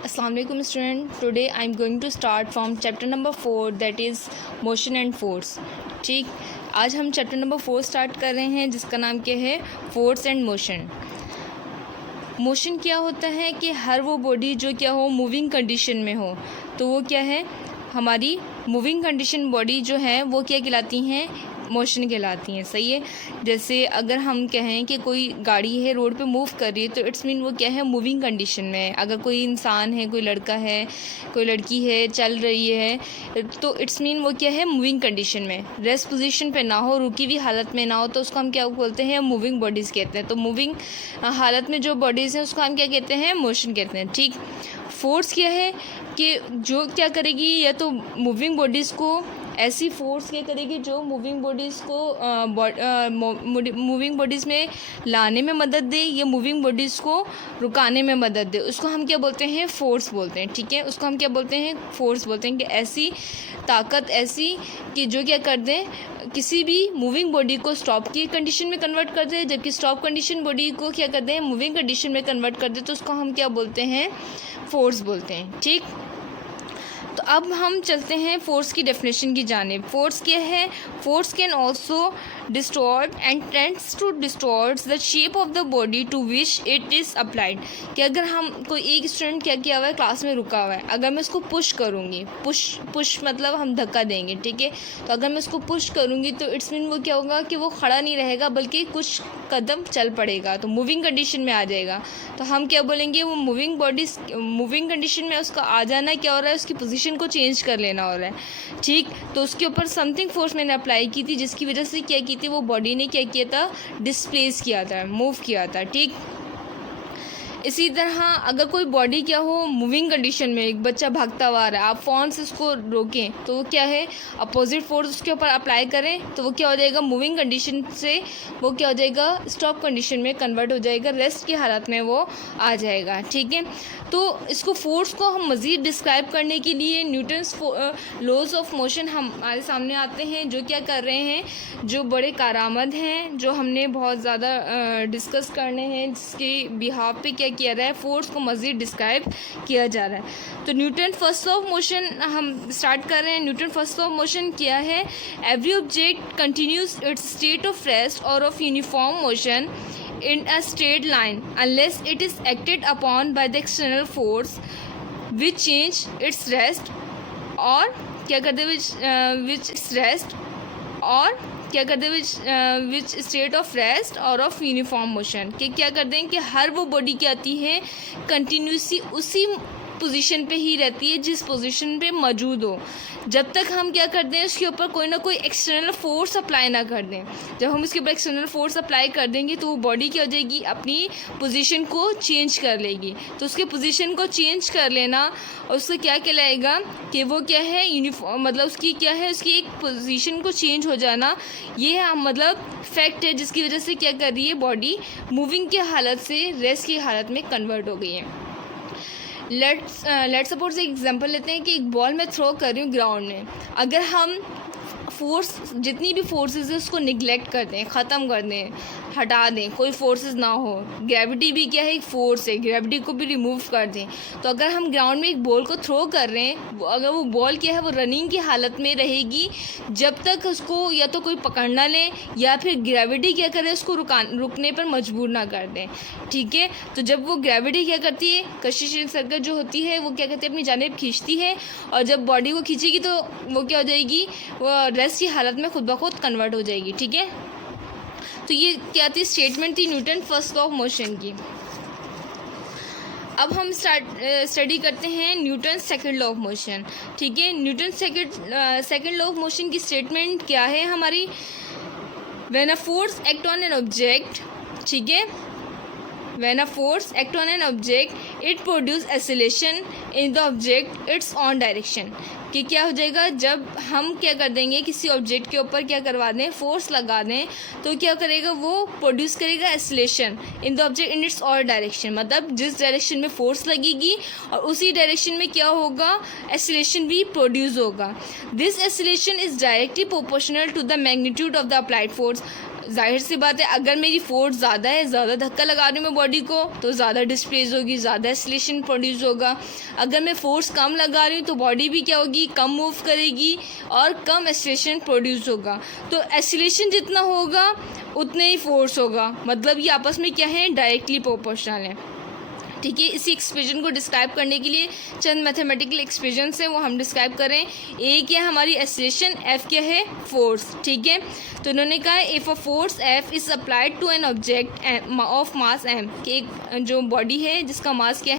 Assalamualaikum student. Today I am going to start from chapter number 4 that is motion and force. ठीक, आज हम chapter number 4 start कर रहे हैं जिसका नाम क्या है, फोर्स एंड मोशन. मोशन क्या होता है कि हर वो बॉडी जो क्या हो मूविंग कंडीशन में हो, तो वो क्या है, हमारी मूविंग कंडीशन बॉडी जो है वो क्या कहलाती हैं, मोशन कहलाती हैं. सही है. जैसे अगर हम कहें कि कोई गाड़ी है रोड पे मूव कर रही है तो इट्स मीन वो क्या है, मूविंग कंडीशन में है. अगर कोई इंसान है, कोई लड़का है, कोई लड़की है, चल रही है, तो इट्स मीन वो क्या है, मूविंग कंडीशन में. रेस्ट पोजीशन पे ना हो, रुकी हुई हालत में ना हो, तो उसको हम क्या बोलते हैं, मूविंग बॉडीज़ कहते हैं. तो मूविंग हालत में जो बॉडीज़ हैं उसको हम क्या कहते हैं, मोशन कहते हैं. ठीक. फोर्स क्या है कि जो क्या करेगी, या तो मूविंग बॉडीज़ को ऐसी फोर्स क्या करेगी जो मूविंग बॉडीज़ को मूविंग बॉडीज़ में लाने में मदद दे या मूविंग बॉडीज़ को रुकाने में मदद दे, उसको हम क्या बोलते हैं, फोर्स बोलते हैं. ठीक है. उसको हम क्या बोलते हैं, फोर्स बोलते हैं. कि ऐसी ताकत ऐसी कि जो क्या कर दें, किसी भी मूविंग बॉडी को स्टॉप की कंडीशन में कन्वर्ट कर दे, जबकि स्टॉप कंडीशन बॉडी को क्या कर दें, मूविंग कंडीशन में कन्वर्ट कर दे, तो उसको हम क्या बोलते हैं, फोर्स बोलते हैं. ठीक. तो अब हम चलते हैं फोर्स की डेफिनेशन की जानिब. फोर्स क्या है, force can also distort and tends to distort the shape of the body to which it is applied. कि अगर हम कोई एक स्टूडेंट क्या किया हुआ है, क्लास में रुका हुआ है, अगर मैं उसको पुश करूँगी, पुश मतलब हम धक्का देंगे. ठीक है. तो अगर मैं उसको पुश करूँगी तो इट्स मीन वो क्या होगा कि वो खड़ा नहीं रहेगा बल्कि कुछ कदम चल पड़ेगा, तो मूविंग कंडीशन में आ जाएगा. तो हम क्या बोलेंगे, वो मूविंग कंडीशन में उसका आ जाना क्या हो रहा है, उसकी पोजीशन को चेंज कर लेना हो रहा है. ठीक. तो उसके ऊपर समथिंग फोर्स मैंने अप्लाई की थी जिसकी वजह से क्या की थी, वो बॉडी ने क्या किया था, डिस्प्लेस किया था, मूव किया था. ठीक. इसी तरह अगर कोई बॉडी क्या हो मूविंग कंडीशन में, एक बच्चा भागता हुआ आ रहा है, आप फ़ौरन से उसको रोकें तो वो क्या है, अपोजिट फोर्स उसके ऊपर अप्लाई करें तो वो क्या हो जाएगा, मूविंग कंडीशन से वो क्या हो जाएगा, स्टॉप कंडीशन में कन्वर्ट हो जाएगा, रेस्ट की हालत में वो आ जाएगा. ठीक है. तो इसको फोर्स को हम मज़ीद डिस्क्राइब करने के लिए न्यूटन्स लॉज ऑफ मोशन हमारे सामने आते हैं, जो क्या कर रहे हैं, जो बड़े कारआमद हैं, जो हमने बहुत ज़्यादा डिस्कस करने हैं, जिसके बिहाफ पे क्या किया रहा है, फोर्स को मज़ीद डिस्क्राइब किया जा रहा है. तो न्यूटन फर्स्ट ऑफ मोशन हम स्टार्ट कर रहे हैं. न्यूटन फर्स्ट ऑफ मोशन क्या है, every object continues its state of rest और of uniform motion in a straight line unless it is acted upon by the external force which change its rest और क्या करते which rest और क्या करते हैं विच स्टेट ऑफ रेस्ट और of uniform motion. कि क्या करते हैं कि हर वो बॉडी क्या आती है, कंटिन्यूसली उसी पोजीशन पे ही रहती है जिस पोजीशन पे मौजूद हो, जब तक हम क्या करते हैं, उसके ऊपर कोई ना कोई एक्सटर्नल फोर्स अप्लाई ना कर दें. जब हम उसके ऊपर एक्सटर्नल फोर्स अप्लाई कर देंगे तो वो बॉडी क्या हो जाएगी, अपनी पोजीशन को चेंज कर लेगी. तो उसके पोजीशन को चेंज कर लेना और उससे क्या कहलाएगा कि वो क्या है, यूनिफॉर्म मतलब उसकी क्या है, उसकी एक पोजीशन को चेंज हो जाना, ये मतलब फैक्ट है जिसकी वजह से क्या कर रही है, बॉडी मूविंग की हालत से रेस्ट की हालत में कन्वर्ट हो गई है. लेट्स सपोज एक एग्जांपल लेते हैं कि एक बॉल मैं थ्रो कर रही हूँ ग्राउंड में. अगर हम फोर्स, जितनी भी फोर्सेस है उसको निगलेक्ट कर दें, ख़त्म कर दें, हटा दें, कोई फोर्सेस ना हो, ग्रेविटी भी क्या है, एक फोर्स है, ग्रेविटी को भी रिमूव कर दें, तो अगर हम ग्राउंड में एक बॉल को थ्रो कर रहे हैं, अगर वो बॉल क्या है, वो रनिंग की हालत में रहेगी जब तक उसको या तो कोई पकड़ ना ले या फिर ग्रेविटी क्या करे, उसको रुकने पर मजबूर ना कर दें. ठीक है. तो जब वो ग्रेविटी क्या करती है, कशिश सर्कल जो होती है वो क्या कहते हैं, अपनी जानिब खींचती है, और जब बॉडी को खींचेगी तो वो क्या हो जाएगी, वो रेस्ट की हालत में खुद ब खुद कन्वर्ट हो जाएगी. ठीक है. तो ये क्या थी, स्टेटमेंट थी Newton first law of motion की. अब हम स्टडी करते हैं Newton second law of motion. ठीक है. Newton second law of motion की स्टेटमेंट क्या है हमारी, when a force act on an object, ठीक है, when a force act on an object it produce acceleration in the object its own direction. कि क्या हो जाएगा, जब हम क्या कर देंगे, किसी ऑब्जेक्ट के ऊपर क्या करवा दें, फोर्स लगा दें, तो क्या करेगा, वो प्रोड्यूस करेगा acceleration in the object in its all direction. मतलब जिस डायरेक्शन में फोर्स लगेगी और उसी डायरेक्शन में क्या होगा, एक्सेलेरेशन भी प्रोड्यूस होगा. This acceleration is directly proportional to the magnitude of the applied force. जाहिर सी बात है, अगर मेरी फोर्स ज़्यादा है, ज़्यादा धक्का लगा रही हूँ मैं बॉडी को, तो ज़्यादा डिस्प्लेस होगी, ज़्यादा एक्सीलरेशन प्रोड्यूस होगा। अगर मैं फोर्स कम लगा रही हूँ तो बॉडी भी क्या होगी, कम मूव करेगी और कम एक्सीलरेशन प्रोड्यूस होगा। तो एक्सीलरेशन जितना होगा उतने ही फोर्स होगा, मतलब ये आपस में क्या है, डायरेक्टली प्रोपोर्शनल है। ठीक है, इसी एक्सप्रेशन को डिस्क्राइब करने के लिए चंद मैथमेटिकल एक्सप्रेशंस हैं, वो हम डिस्क्राइब करें। ए क्या है हमारी एक्सीलरेशन, एफ क्या है फोर्स। ठीक है, तो उन्होंने कहा है if a force F is applied to an object of mass M, कि एक जो बॉडी है जिसका मास क्या